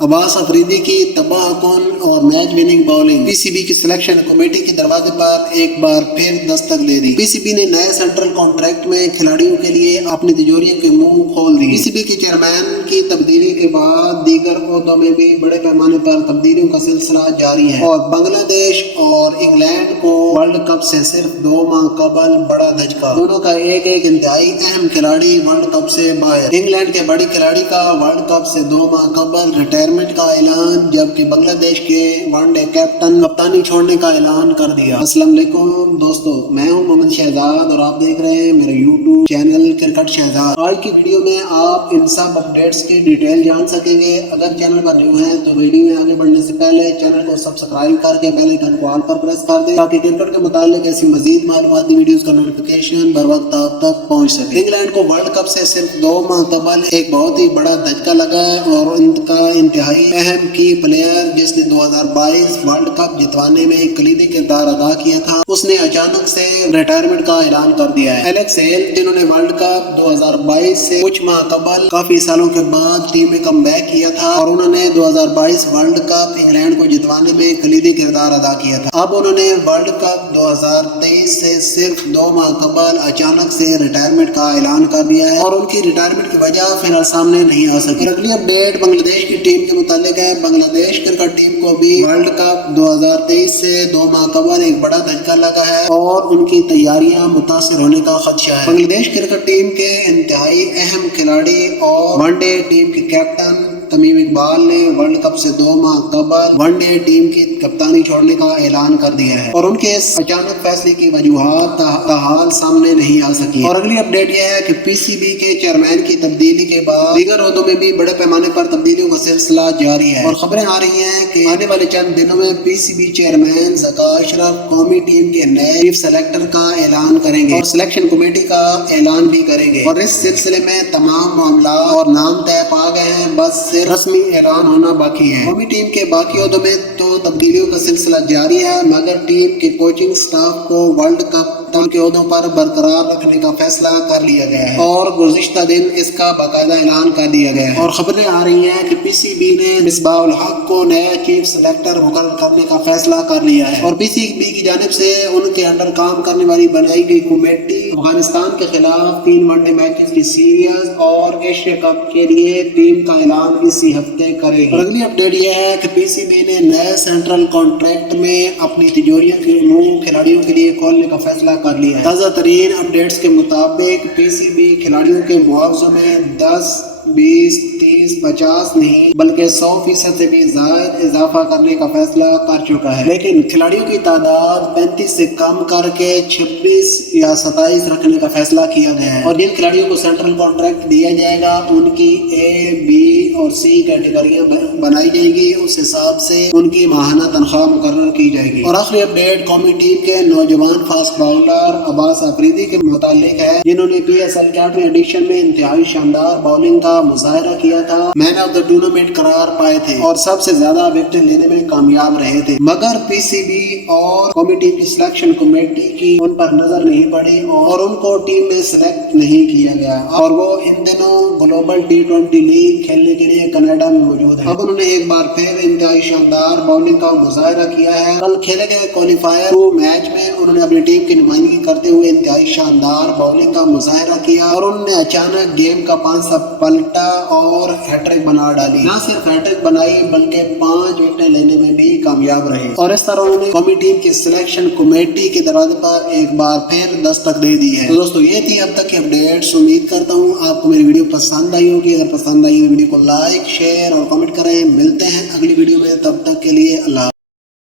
عباس افریدی کی تباہ کن اور میچ وننگ بولنگ پی سی بی کی سلیکشن کمیٹی کے دروازے پر ایک بار پھر دستک دے دی۔ پی سی بی نے نئے سینٹرل کانٹریکٹ میں کھلاڑیوں کے لیے اپنی تجوریوں کے منہ کھول دیے۔ پی سی بی کے چیئرمین کی تبدیلی کے بعد دیگر عہدوں میں بھی بڑے پیمانے پر تبدیلیوں کا سلسلہ جاری ہے اور بنگلہ دیش اور انگلینڈ کو ورلڈ کپ سے صرف 2 ماہ قبل بڑا دھچکا۔ دونوں کا ایک انتہائی اہم کھلاڑی ورلڈ کپ سے باہر۔ انگلینڈ کے بڑی کھلاڑی کا ورلڈ کپ سے 2 ماہ قبل ریٹائرمنٹ کا اعلان، جبکہ بنگلہ دیش کے ون ڈے کیپٹن کپتانی چھوڑنے کا اعلان کر دیا۔ السلام علیکم دوستو، میں ہوں محمد شہزاد اور آپ دیکھ رہے ہیں میرا یوٹیوب چینل کرکٹ شہزاد۔ آج کی ویڈیو میں آپ ان سب اپڈیٹس کی ڈیٹیل جان سکیں گے۔ اگر چینل پر نیو ہیں تو ویڈیو میں آگے بڑھنے سے پہلے چینل کو سبسکرائب کر کے بیل آئیکن کو آل پر پریس کر دیں تاکہ کرکٹ کے متعلق ایسی مزید معلوماتی ویڈیوز کا نوٹیفیکیشن بر وقت آپ تک پہنچ سکے۔ انگلینڈ کو ورلڈ کپ سے صرف 2 ماہ قبل ایک بہت ہی بڑا دھچکا لگا ہے اور ان کا انتہائی اہم کی پلیئر جس نے 2022 ورلڈ کپ جتوانے میں ایک کلیدی کردار ادا کیا تھا، اس نے اچانک سے ریٹائرمنٹ کا اعلان کر دیا ہے۔ ایلیکس ہیل، جنہوں نے ورلڈ کپ 2022 سے کچھ ماہ قبل کافی سالوں کے بعد ٹیم میں کم بیک کیا تھا اور انہوں نے 2022 ورلڈ کپ انگلینڈ کو جتوانے میں کلیدی کردار ادا کیا تھا، اب انہوں نے ورلڈ کپ 2023 سے صرف 2 ماہ قبل اچانک سے ریٹائرمنٹ کا اعلان کر دیا ہے اور ان کی ریٹائرمنٹ کی وجہ فی الحال سامنے نہیں آ سکی۔ اگلی اپڈیٹ بنگلہ دیش کی ٹیم کے متعلق ہے۔ بنگلہ دیش کرکٹ ٹیم کو بھی ورلڈ کپ 2023 سے 2 ماہ قبل ایک بڑا دھچکا لگا ہے اور ان کی تیاریاں متاثر ہونے کا خدشہ ہے۔ بنگلہ دیش کرکٹ ٹیم کے انتہائی اہم کھلاڑی اور ون ڈے ٹیم کے کیپٹن تمیم اقبال نے ورلڈ کپ سے 2 ماہ قبل ون ڈے ٹیم کی کپتانی چھوڑنے کا اعلان کر دیا ہے اور ان کے اس اچانک فیصلے کی وجوہات تاحال سامنے نہیں آ سکی۔ اور اگلی اپڈیٹ یہ ہے کہ پی سی بی کے چیئرمین کی تبدیلی کے بعد دیگر عہدوں میں بھی بڑے پیمانے پر تبدیلیوں کا سلسلہ جاری ہے اور خبریں آ رہی ہیں کہ آنے والے چند دنوں میں پی سی بی چیئرمین ذکا اشرف قومی ٹیم کے نئے چیف سلیکٹر کا اعلان کریں گے اور سلیکشن کمیٹی کا اعلان بھی کریں گے اور اس سلسلے میں تمام معاملات اور نام طے پا گئے ہیں، بس صرف رسمی اعلان ہونا باقی ہے۔ قومی ٹیم کے باقی عہدوں میں تو تبدیلیوں کا سلسلہ جاری ہے، مگر ٹیم کے کوچنگ سٹاف کو ورلڈ کپ کے عہدوں پر برقرار رکھنے کا فیصلہ کر لیا گیا ہے اور گزشتہ دن اس کا باقاعدہ اعلان کر دیا گیا ہے۔ اور خبریں آ رہی ہیں کہ پی سی بی نے مصباح الحق کو نیا چیف سلیکٹر مقرر کرنے کا فیصلہ کر لیا ہے اور پی سی بی کی جانب سے ان کے انڈر کام کرنے والی بنائی گئی کمیٹی افغانستان کے خلاف 3 ون ڈے میچز کی سیریز اور ایشیا کپ کے لیے ٹیم کا اعلان اسی ہفتے کرے گی۔ اور اگلی اپڈیٹ یہ ہے کہ پی سی بی نے نئے سینٹرل کانٹریکٹ میں اپنی تجوریوں کے منہ کھلاڑیوں کے لیے کھولنے کا فیصلہ کر لیا ہے۔ تازہ ترین اپڈیٹس کے مطابق پی سی بی کھلاڑیوں کے معاوضوں میں 10، 20، 30، 50 نہیں بلکہ 100% سے بھی زائد اضافہ کرنے کا فیصلہ کر چکا ہے، لیکن کھلاڑیوں کی تعداد 35 سے کم کر کے 26 یا 27 رکھنے کا فیصلہ کیا گیا ہے اور جن کھلاڑیوں کو سینٹرل کانٹریکٹ دیا جائے گا ان کی اے، بی اور سی کیٹیگریاں بنائی جائیں گی، اس حساب سے ان کی ماہانہ تنخواہ مقرر کی جائے گی۔ اور آخری اپڈیٹ قومی ٹیم کے نوجوان فاسٹ باؤلر عباس افریدی کے متعلق ہے، جنہوں نے پی ایس ایل کے 8ویں ایڈیشن میں انتہائی شاندار باؤلنگ کا مظاہرہ کیا تھا، مین آف دا ٹورنامنٹ قرار پائے تھے اور سب سے زیادہ وکٹیں لینے میں کامیاب رہے تھے، مگر پی سی بی اور قومی ٹیم کی سلیکشن کمیٹی کی ان پر نظر نہیں پڑی اور ان کو ٹیم میں سلیکٹ نہیں کیا گیا اور وہ ان دنوں گلوبل T20 لیگ کھیلنے کے لیے کینیڈا میں موجود ہیں۔ اب انہوں نے ایک بار پھر انتہائی شاندار باؤلنگ کا مظاہرہ کیا ہے۔ کل کھیلے گئے کوالیفائر 2 میچ میں انہوں نے اپنی ٹیم کی نمائندگی کرتے ہوئے انتہائی شاندار باؤلنگ کا مظاہرہ کیا اور انہوں نے اچانک گیم کا 5 پلٹا اور ہیٹرک بنا ڈالی۔ نہ صرف ہیٹرک بنائی بلکہ 5 وکٹیں لینے میں بھی کامیاب رہے اور اس طرح انہوں نے قومی ٹیم کی سلیکشن کمیٹی کے دروازے پر ایک بار پھر دستک دے دی ہے۔ تو دوستو یہ تھی اب تک کی اپڈیٹس، امید کرتا ہوں آپ کو میری ویڈیو پسند آئی ہوگی۔ اگر پسند آئی تو ویڈیو کو لائک، شیئر اور کمنٹ کریں۔ ملتے ہیں اگلی ویڈیو میں، تب تک کے لیے اللہ۔